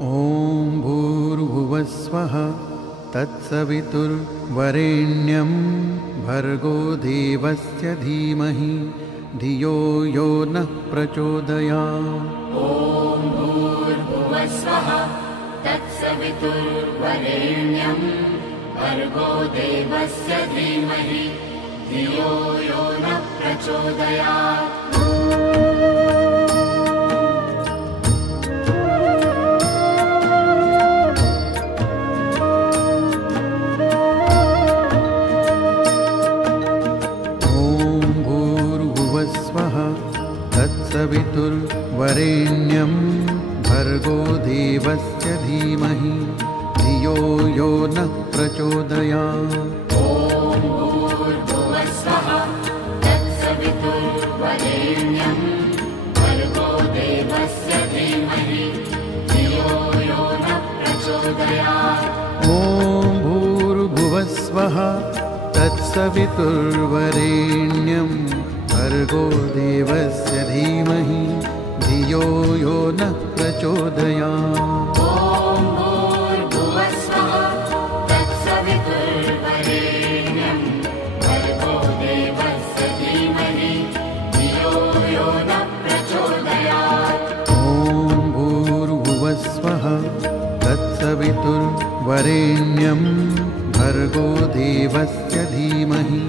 ॐ भूर्भुवस्वः तत्सवितुर्वरेण्यं भर्गो देवस्य धीमहि धियो यो नः प्रचोदयात्। ॐ भूर्भुवस्वः तत्सवितुर्वरेण्यं भर्गो देवस्य धीमहि धियो यो नः प्रचोदयात्। तत्सवितुर्वरेण्यं भर्गो देवस्य धीमहि धियो यो नः प्रचोदयात्। ॐ भूर्भुवस्वः तत्सवितुर्वरेण्यं भर्गो देवस्य धीमहि धियो यो नः प्रचोदयात्। ॐ भूर्भुवस्वः तत्सवितुर्वरेण्यं भर्गो देवस्य धीमहि धियो यो नः प्रचोदयात्। ॐ भूर्भुवस्वः तत्सवितुर्वरेण्यं भर्गो देवस्य धीमहि धियो यो नः प्रचोदयात्। ॐ भूर्भुवस्वः तत्सवितुर्वरेण्यं भर्गो देवस्य धीमहि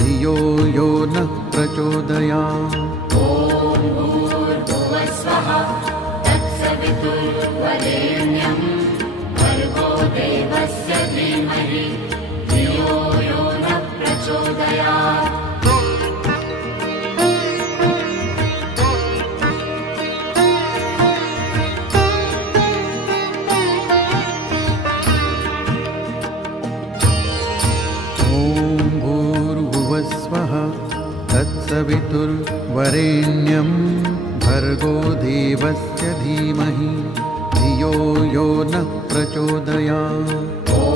धियो यो नः प्रचोदयात्। ॐ भूर्भुवस्वः तत्सवितुर्वरेण्यं भर्गो देवस्य धीमहि धियो यो नः प्रचोदयात्। तत्सवितुर्वरेण्यं भर्गो देवस्य धीमहि धियो यो नः प्रचोदयात्। ॐ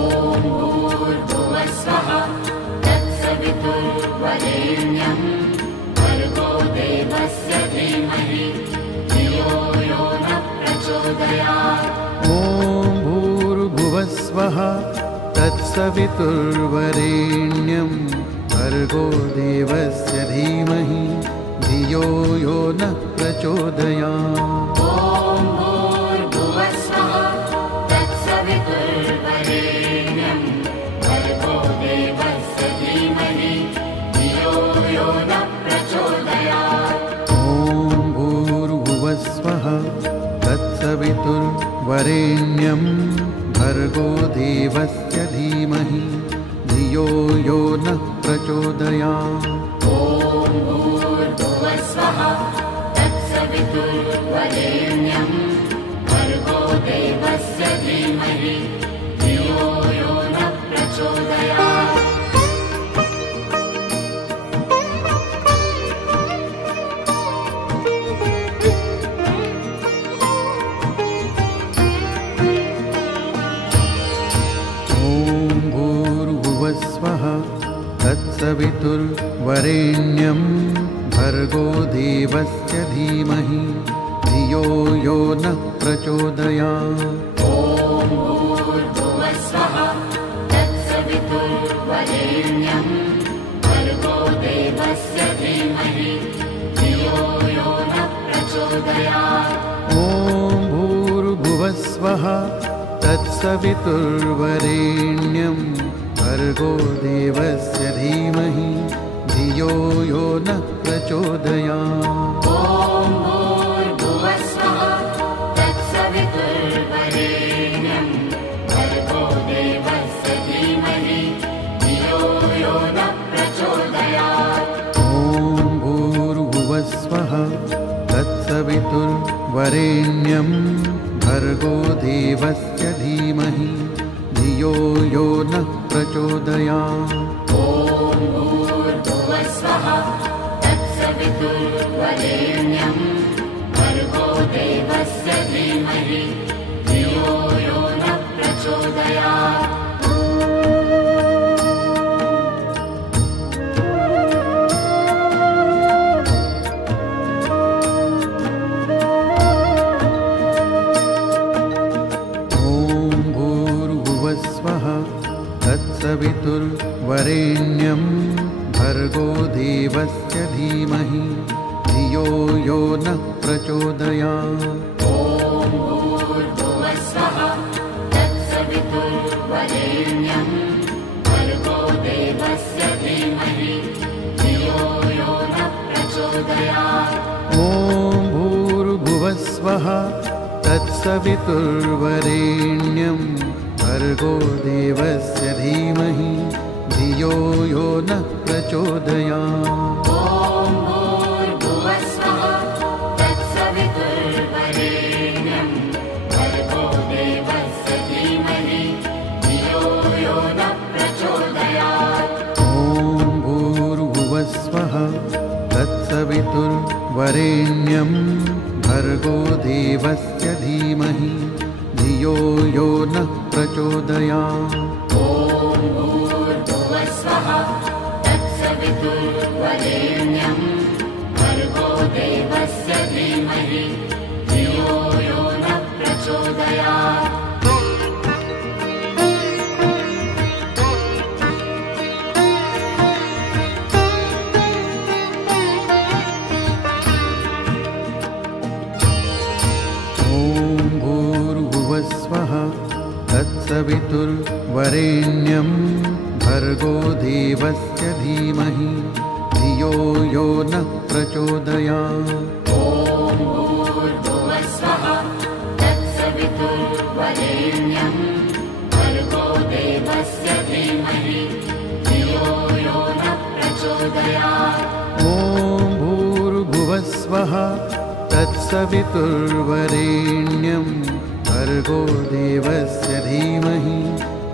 भूर्भुवस्वः तत्सवितुर्वरेण्यं भर्गो देवस्य धीमहि धियो यो नः प्रचोदयात्। ॐ भूर्भुवस्वः तत्सवितुर्वरेण्यं भर्गो देवस्य धीमहि धियो यो नः प्रचोदयात्। ॐ भूर्भुवस्वः तत्सवितुर्वरेण्यं भर्गो देवस्य धीमहि धियो यो नः प्रचोदयात्। ॐ भूर्भुवस्वः तत्सवितुर्वरेण्यं भर्गो देवस्य धीमहि धियो यो नः प्रचोदयात्। ॐ भूर्भुवस्वः तत्सवितुर्वरेण्यं भर्गो देवस्य धीमहि धियो यो नः प्रचोदयात्। तत्सवितुर्वरेण्यं भर्गो देवस्य धीमहि धियो यो नः प्रचोदयात्। ॐ भूर्भुवस्वः तत्सवितुर्वरेण्यं भर्गो देवस्य धीमहि धियो यो नः प्रचोदयात्। ॐ भूर्भुवस्वः तत्सवितुर्वरेण्यं भर्गो देवस्य धीमहि धियो यो नः प्रचोदयात्। ॐ भूर्भुवस्वः तत्सवितुर्वरेण्यं भर्गो देवस्य धीमहि धियो यो नः प्रचोदयात्। ॐ भूर्भुवस्वः तत्सवितुर्वरेण्यं भर्गो देवस्य धीमहि धियो यो नः प्रचोदयात्। ॐ भूर्भुवस्वः तत्सवितुर्वरेण्यं भर्गो देवस्य धीमहि धियो यो नः प्रचोदयात्। देवस्य धीमहि धियो यो नः प्रचोदयात्। ॐ भूर्भुवस्वः तत्सवितुर्वरेण्यं भर्गो देवस्य धीमहि धियो यो नः प्रचोदयात्। ॐ भूर्भुवस्वः तत्सवितुर्वरेण्यं भर्गो देवस्य धीमहि धियो यो नः प्रचोदयात्। ॐ भूर्भुवस्वः तत्सवितुर्वरेण्यं भर्गो देवस्य धीमहि धियो यो नः प्रचोदयात्। ॐ भूर्भुवस्वः तत्सवितुर्वरेण्यं भर्गो देवस्य धीमहि धियो यो नः प्रचोदयात्। ॐ भूर्भुवस्वः तत्सवितुर्वरेण्यं भर्गो देवस्य धीमहि धियो यो नः प्रचोदयात्। तत्सवितुर्वरेण्यं भर्गो देवस्य धीमहि धियो यो नः प्रचोदयात्। ॐ भूर्भुवस्वः तत्सवितुर्वरेण्यं भर्गो देवस्य धीमहि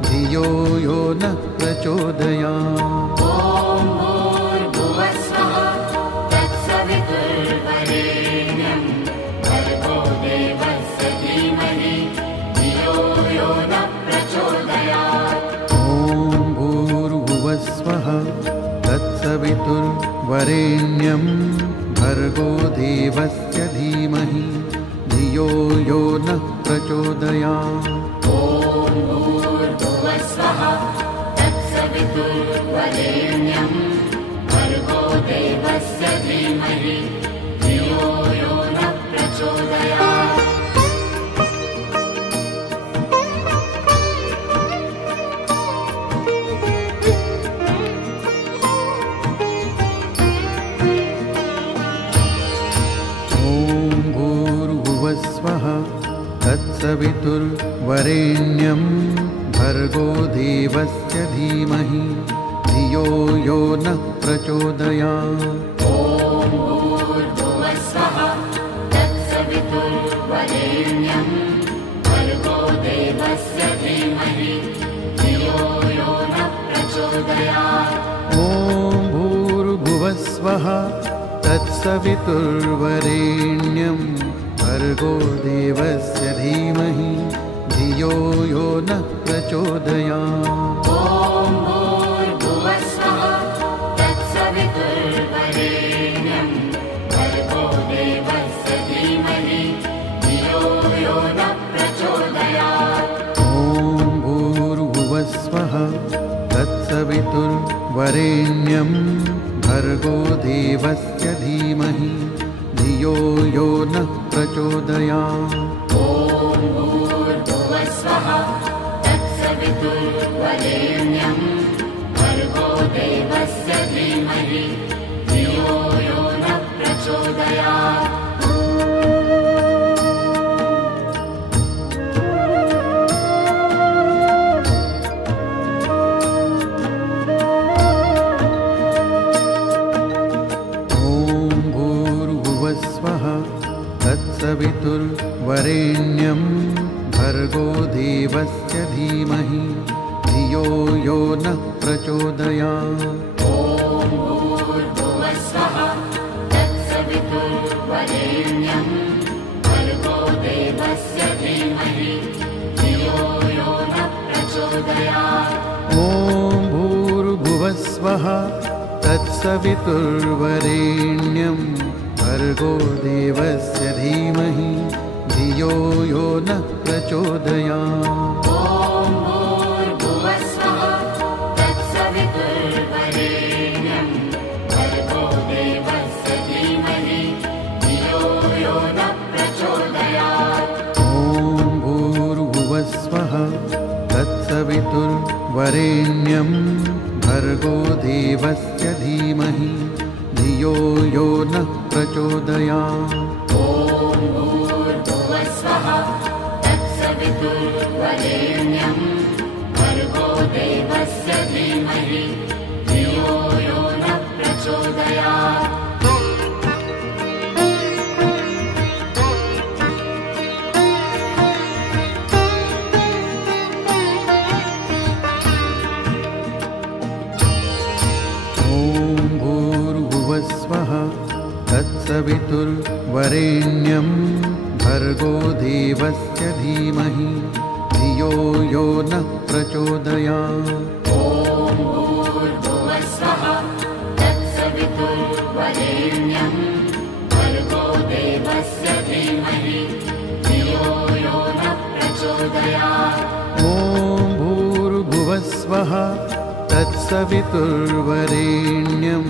धियो यो नः प्रचोदयात्। ॐ भूर्भुवस्वः तत्सवितुर्वरेण्यं भर्गो देवस्य धीमहि धियो यो नः प्रचोदयात्। ॐ भूर्भुवस्वः तत्सवितुर्वरेण्यं भर्गो देवस्य धीमहि धियो यो नः प्रचोदयात्। ॐ भूर्भुवस्वः तत्सवितुर्वरेण्यं भर्गो देवस्य धीमहि धियो यो नः प्रचोदयात्। ॐ भूर्भुवस्वः तत्सवितुर्वरेण्यं भर्गो देवस्य धीमहि धियो यो नः प्रचोदयात्। तत्सवितुर्वरेण्यं भर्गो देवस्य धीमहि धियो यो नः प्रचोदयात्। ॐ भूर्भुवस्वः तत्सवितुर्वरेण्यं भर्गो देवस्य धीमहि धियो यो नः प्रचोदयात्। ॐ भूर्भुवस्वः तत्सवितुर्वरेण्यं भर्गो देवस्य धीमहि धियो यो नः प्रचोदयात्। ॐ भूर्भुवस्वः तत्सवितुर्वरेण्यं भर्गो देवस्य धीमहि धियो यो नः प्रचोदयात्। ॐ भूर्भुवस्वः तत्सवितुर्वरेण्यं भर्गो देवस्य धीमहि धियो यो नः प्रचोदयात्। ॐ भूर्भुवस्वः तत्सवितुर्वरेण्यं भर्गो देवस्य धीमहि धियो यो नः प्रचोदयात्। तत्सवितुर्वरेण्यं भर्गो देवस्य धीमहि धियो यो नः प्रचोदयात्। ॐ भूर्भुवस्वः तत्सवितुर्वरेण्यं भर्गो देवस्य धीमहि धियो यो नः प्रचोदयात्। ॐ भूर्भुवस्वः तत्सवितुर्वरेण्यं भर्गो देवस्य धीमहि धियो यो नः प्रचोदयात्। ॐ भूर्भुवस्वः तत्सवितुर्वरेण्यं भर्गो वरेण्यं भर्गो देवस्य धीमहि धियो यो नः प्रचोदयात्। ॐ भूर्भुवस्वः तत्सवितुर्वरेण्यं भर्गो देवस्य धीमहि धियो यो नः प्रचोदयात्। तत्सवितुर्वरेण्यं भर्गो देवस्य धीमहि धियो यो नः प्रचोदयात्। ॐ भूर्भुवस्वः तत्सवितुर्वरेण्यं भर्गो देवस्य धीमहि धियो यो नः प्रचोदयात्। ॐ भूर्भुवस्वः तत्सवितुर्वरेण्यं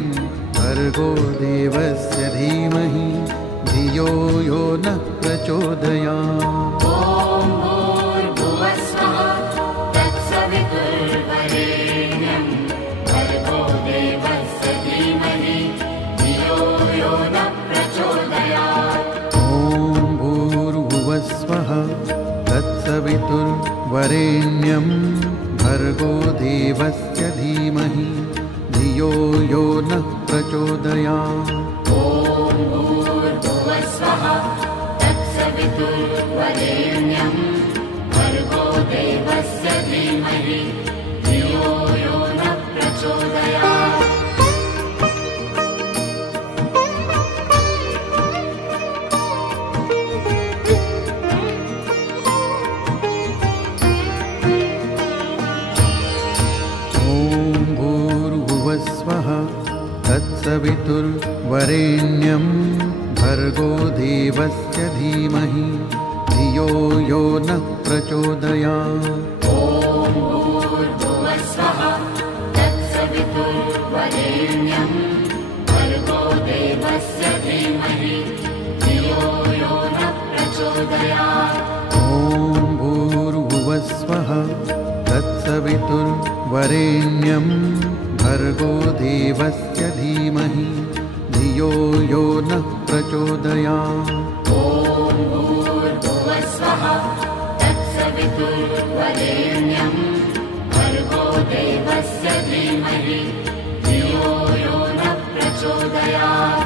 भर्गो देवस्य धीमहि धियो यो नः प्रचोदयात्। ॐ भूर्भुवस्वः तत्सवितुर्वरेण्यं भर्गो देवस्य धीमहि धियो यो नः प्रचोदयात्। ॐ भूर्भुवस्वः तत्सवितुर्वरेण्यं भर्गो देवस्य धीमहि धियो यो नः प्रचोदयात्। ॐ भूर्भुवस्वः तत्सवितुर्वरेण्यं भर्गो देवस्य धीमहि धियो यो नः प्रचोदयात्। तत्सवितुर्वरेण्यं भर्गो देवस्य धीमहि धियो यो नः प्रचोदयात्। ॐ भूर्भुवस्वः तत्सवितुर्वरेण्यं भर्गो देवस्य धीमहि धियो यो नः प्रचोदयात्। ॐ भूर्भुवस्वः तत्सवितुर्वरेण्यं भर्गो देवस्य धीमहि धियो यो नः प्रचोदयात्। ॐ भूर्भुवस्वः तत्सवितुर्वरेण्यं भर्गो देवस्य धीमहि धियो यो नः प्रचोदयात्।